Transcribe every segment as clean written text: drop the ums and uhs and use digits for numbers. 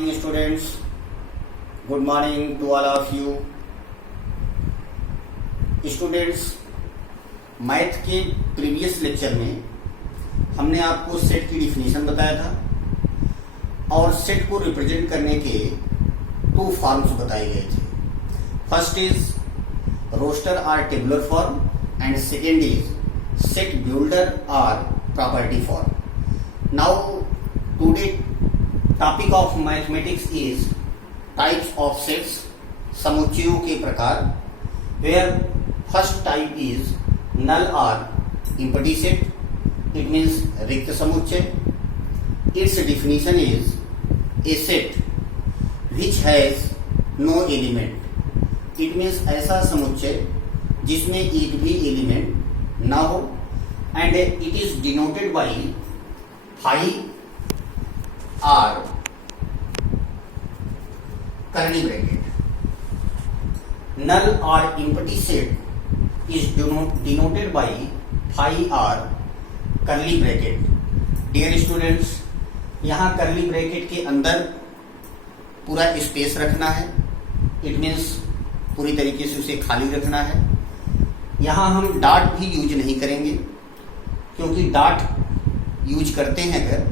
morning students, good morning to all of you. Students, math के previous lecture में हमने आपको सेट की डिफिनेशन बताया था और सेट को रिप्रेजेंट करने के टू फॉर्म्स बताए गए थे. फर्स्ट इज रोस्टर और tabular form and second is set builder और property form. Now today topic of mathematics is types of sets, समुच्चयों के प्रकार. Where first type is null और एम्प्टी सेट. इट मीन्स रिक्त समुच्चय. It's definition is a set which has no element. It means ऐसा समुच्चय जिसमें एक भी एलिमेंट ना हो and it is denoted by phi or curly bracket. Null or empty set is denoted by phi or curly bracket. Dear students, यहाँ curly bracket के अंदर पूरा स्पेस रखना है. इट मीन्स पूरी तरीके से उसे खाली रखना है. यहाँ हम डॉट भी यूज नहीं करेंगे, क्योंकि डॉट यूज करते हैं अगर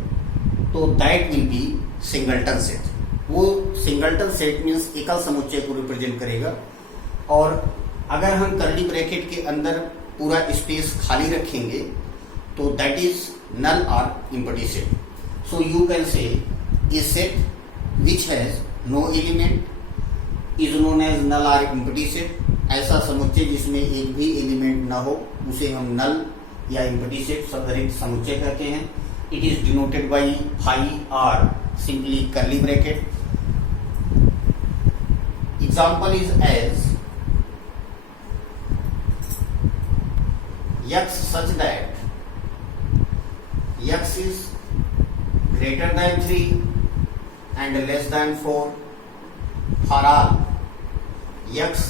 तो that will be singleton set. वो सिंगलटन सेट मीन्स एकल समुच्चय को रिप्रेजेंट करेगा. और अगर हम कर्ली ब्रैकेट के अंदर पूरा स्पेस खाली रखेंगे तो दैट इज नल और empty set. So you can say a set which has no element is known as null और एम्प्टी सेट. ऐसा समुच्चय जिसमें एक भी एलिमेंट ना हो उसे हम नल या एम्प्टी सेट समुच्चय कहते हैं. It is denoted by phi or simply curly bracket. Example is as x such that x is greater than 3 and less than 4 for all x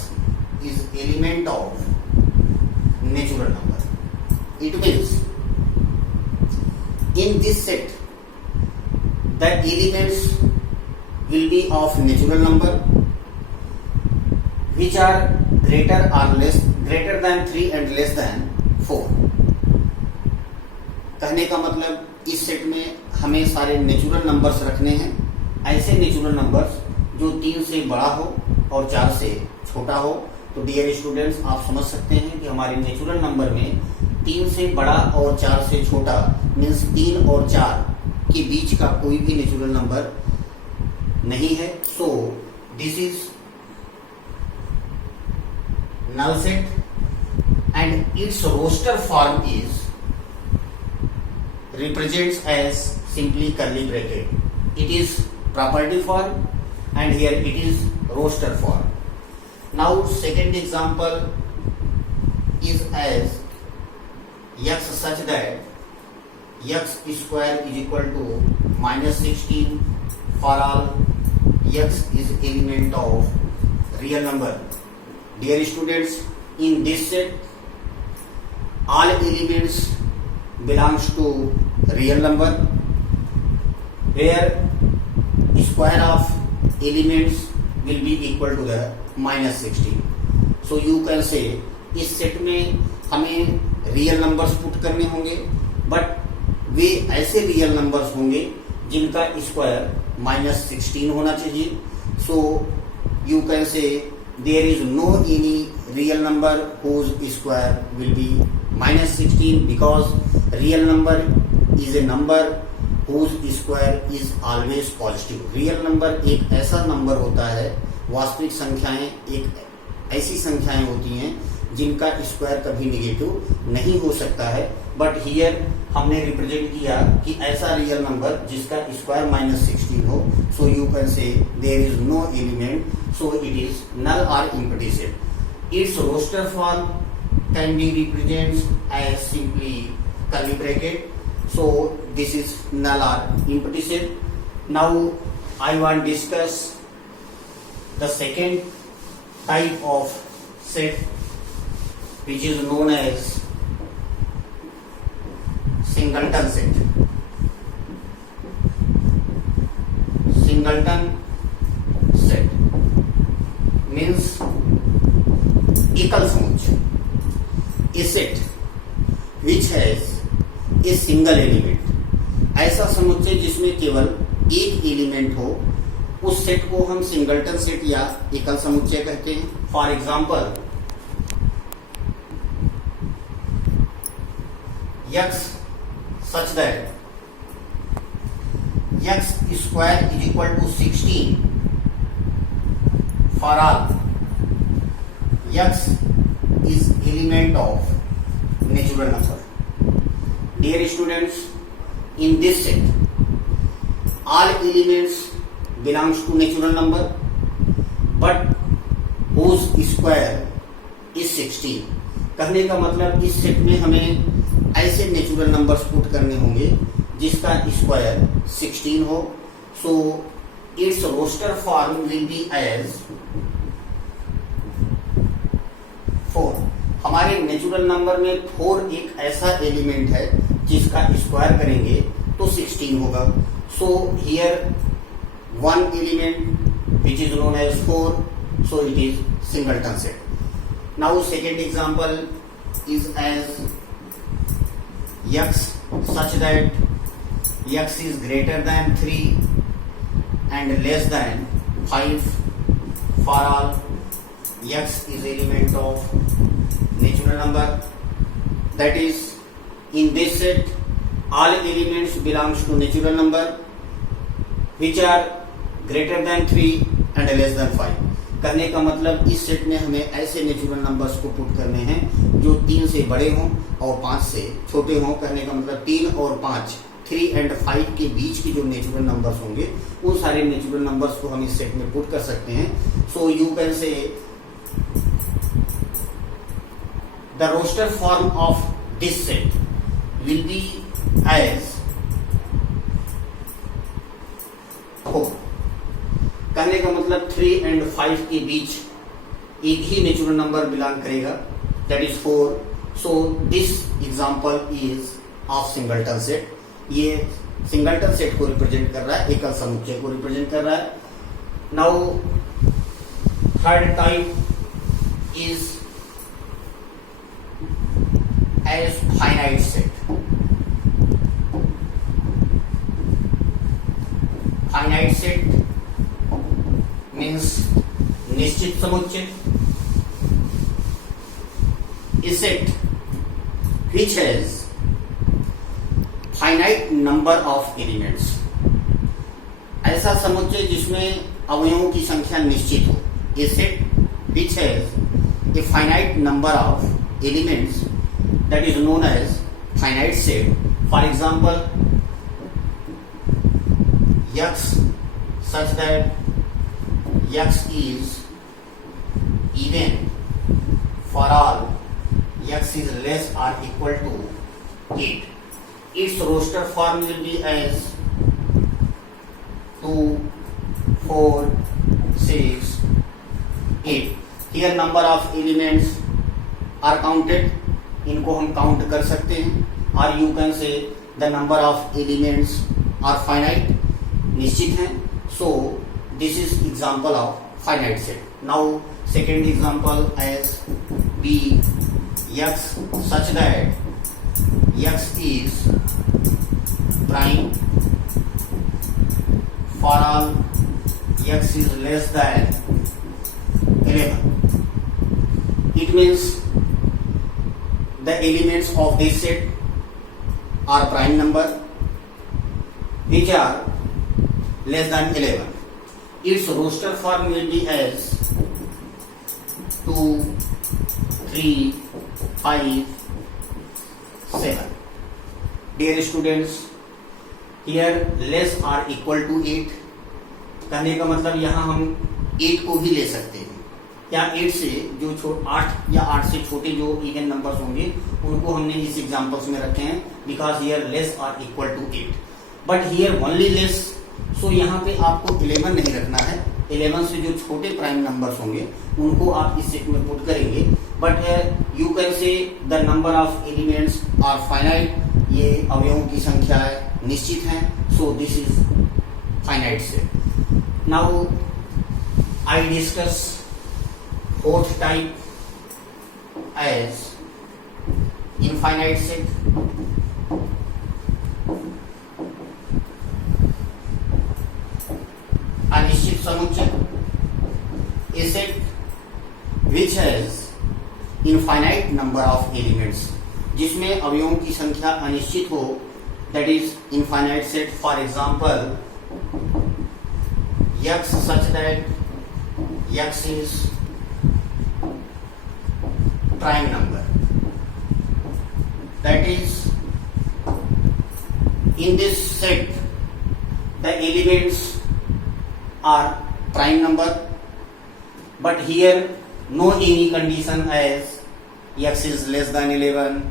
is element of natural number. It means in this set the elements will be of natural number which are greater than 3 and less than 4. कहने का मतलब इस set में हमें सारे natural numbers रखने हैं. ऐसे नेचुरल नंबर्स जो 3 से बड़ा हो और 4 से छोटा हो. तो डियर स्टूडेंट्स, आप समझ सकते हैं कि हमारे नेचुरल नंबर में 3 से बड़ा और 4 से छोटा मीन्स 3 और 4 के बीच का कोई भी नेचुरल नंबर नहीं है. So this is null set and its roster form is represents as simply curly bracket. It is property form and here it is roster form. Now second example is as x such that x square is equal to minus 16 for all x is element of real number. Dear students, in this set all elements belongs to real number where square of elements will be equal to the minus 16. So you can say इस set में हमें real numbers put करने होंगे, but वे ऐसे real numbers होंगे जिनका square minus 16 होना चाहिए. So you can say there is no any real number whose square will be minus 16 because real number is a number whose square is always positive. Real number एक ऐसा number होता है, वास्तविक संख्याएं एक ऐसी संख्याएं होती हैं जिनका स्क्वायर कभी निगेटिव नहीं हो सकता है. बट हियर हमने रिप्रेजेंट किया कि ऐसा रियल नंबर जिसका स्क्वायर माइनस 16 हो. So you can say there is no element, so it is null और empty set. It's roster form can be represent as simply curly bracket. So this is null और empty set. Now I want discuss the second type of set which is known as singleton set. singleton set means एकल समुच्चय, a set which has a single element, ऐसा समुच्चय जिसमें केवल एक element हो, उस सेट को हम सिंगलटन सेट या एकल समुच्चय कहते हैं. For example, x such that x square is equal to 16 for all x is element of natural number. Dear students, in this set all elements belongs to natural number but whose square is 16. कहने का मतलब इस set में हमें ऐसे natural numbers put करने होंगे जिसका स्क्वायर 16 हो. So its roster form will be as 4. हमारे नेचुरल नंबर में 4 एक ऐसा एलिमेंट है जिसका स्क्वायर करेंगे तो 16 होगा. So here one element which is known as 4, so it is singleton set. Now second example is as x such that x is greater than 3 and less than 5 for all x is element of natural number. That is, in this set all elements belongs to natural number which are greater than 3 and less than 5. कहने का मतलब इस set में हमें ऐसे natural numbers को put करने हैं जो 3 से बड़े हों और 5 से छोटे हों. कहने का मतलब 3 और 5, 3 and 5 के बीच की जो नेचुरल नंबर्स होंगे उन सारे नेचुरल नंबर्स को हम इस सेट में पुट कर सकते हैं. So you can say the roster form of this set will be as 4. कहने का मतलब 3 and 5 के बीच एक ही नेचुरल नंबर बिलोंग करेगा, that is 4. So this example is of singleton set. ये सिंगलटन सेट को रिप्रेजेंट कर रहा है, एकल समुच्चय को रिप्रेजेंट कर रहा है. Now third type is as finite set. Finite set means निश्चित समुच्चय. A set which has finite number of elements, ऐसा समुच्चय जिसमें अवयवों की संख्या निश्चित हो. A set which has a finite number of elements, that is known as finite set. For example, x such that x is even for all x is less or equal to 8. Its roster form will be as 2, 4, 6, 8. Here number of elements are counted. इनको हम count कर सकते हैं. और you can say the number of elements are finite, निश्चित हैं. So this is example of finite set. Now second example as b x such that x is prime for all x is less than 11. It means the elements of this set are prime number which are less than 11. Its roster form will be as 2, 3, 5, 7. Dear students, here less or equal to 8. कहने का मतलब यहाँ हम 8 को भी ले सकते हैं. या 8 से जो 8 या 8 से छोटे जो इवन नंबर्स होंगे उनको हमने इस एग्जांपल्स में रखे हैं बिकॉज हियर लेस और equal to 8. But here only less. So यहाँ पे आपको 11 नहीं रखना है. 11 से जो छोटे प्राइम नंबर्स होंगे उनको आप इस सेट में पुट करेंगे. But you can say the number of elements are finite. ये अवयवों की संख्या निश्चित है. So this is finite set. Now I discuss fourth type as infinite set. अनिश्चित समुच्चय, a set which has infinite number of elements, जिसमें अवयवों की संख्या अनिश्चित हो, that is infinite set. For example, x such that x is prime number, that is in this set the elements are prime number, but here no any condition as x is less than 11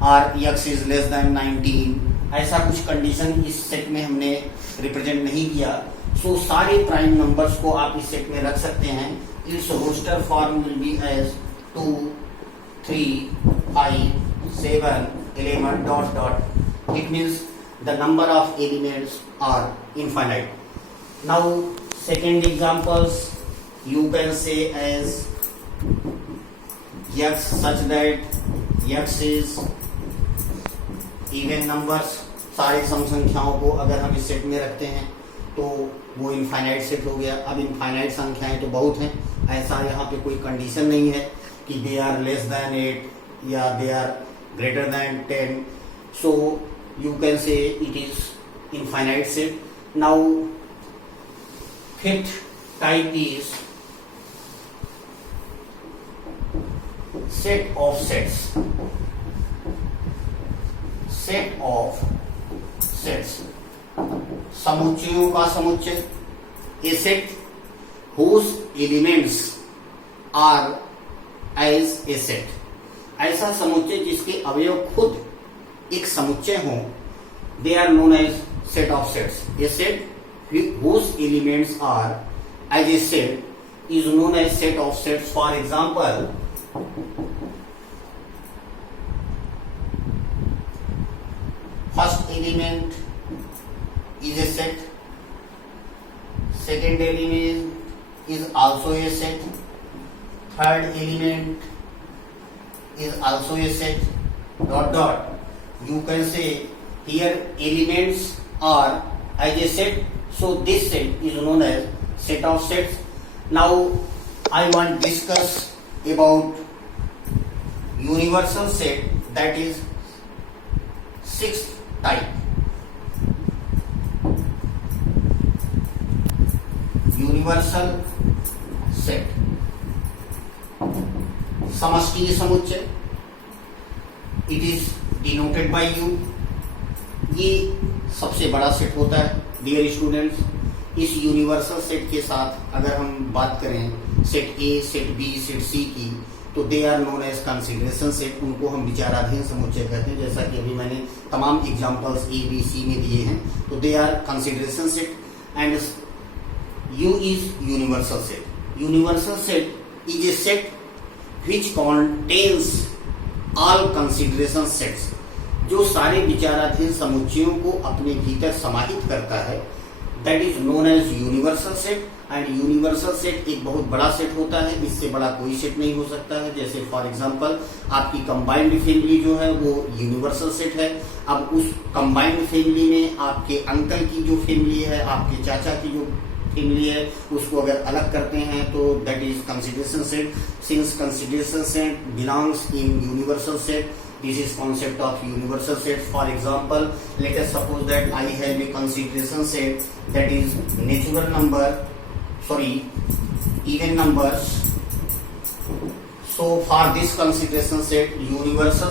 or x is less than 19, ऐसा कुछ condition इस set में हमने represent नहीं किया. सो सारे prime numbers को आप इस सेट में रख सकते हैं. Its roster form will be as 2, 3, 5, 7, 11 dot dot. It means the number of elements are infinite. Now second examples you can say as x such that x is even numbers. सारे सम संख्याओं को अगर हम इस सेट में रखते हैं तो वो इनफाइनाइट सेट हो गया. अब इनफाइनाइट संख्याएं तो बहुत हैं, ऐसा यहाँ पे कोई कंडीशन नहीं है कि दे आर लेस देन 8 या they are greater than 10. So you can say it is infinite set. Now fifth type is set of sets. Set of sets. समुच्चयों का समुच्चय. A set whose elements are as a set. ऐसा समुच्चय जिसके अवयव खुद एक समुच्चय हों, they are known as set of sets. A set whose elements are as a set is known as set of sets. For example, first element is a set, second element is also a set, third element is also a set, dot dot. You can say here elements are as a set, so this set is known as set of sets. Now I want to discuss about universal set, that is sixth type. Universal set. समष्टि समुच्चय. It is denoted by U. ये सबसे बड़ा set होता है. Dear students, इस universal set के साथ अगर हम बात करें set A, set B, set C की, तो they are known as consideration set. उनको हम विचाराधीन समुच्चय कहते हैं, जैसा कि अभी मैंने तमाम एग्जांपल्स ए, बी, सी में दिए हैं. तो they are consideration set and U is universal set. Universal set is a set which contains all consideration sets, जो सारे विचाराधीन समुच्चयों को अपने भीतर समाहित करता है. That is known as universal set. And universal set एक बहुत बड़ा सेट होता है, इससे बड़ा कोई सेट नहीं हो सकता है. जैसे फॉर एग्जांपल आपकी कंबाइंड फैमिली जो है वो यूनिवर्सल सेट है. अब उस कंबाइंड फैमिली में आपके अंकल की जो फैमिली है, आपके चाचा की जो फैमिली है, उसको अगर अलग करते हैं तो that is consideration set. Since consideration set belongs in universal set, this is concept of universal set. For example, let us suppose that I have a consideration set that is even numbers. So for this consideration set, universal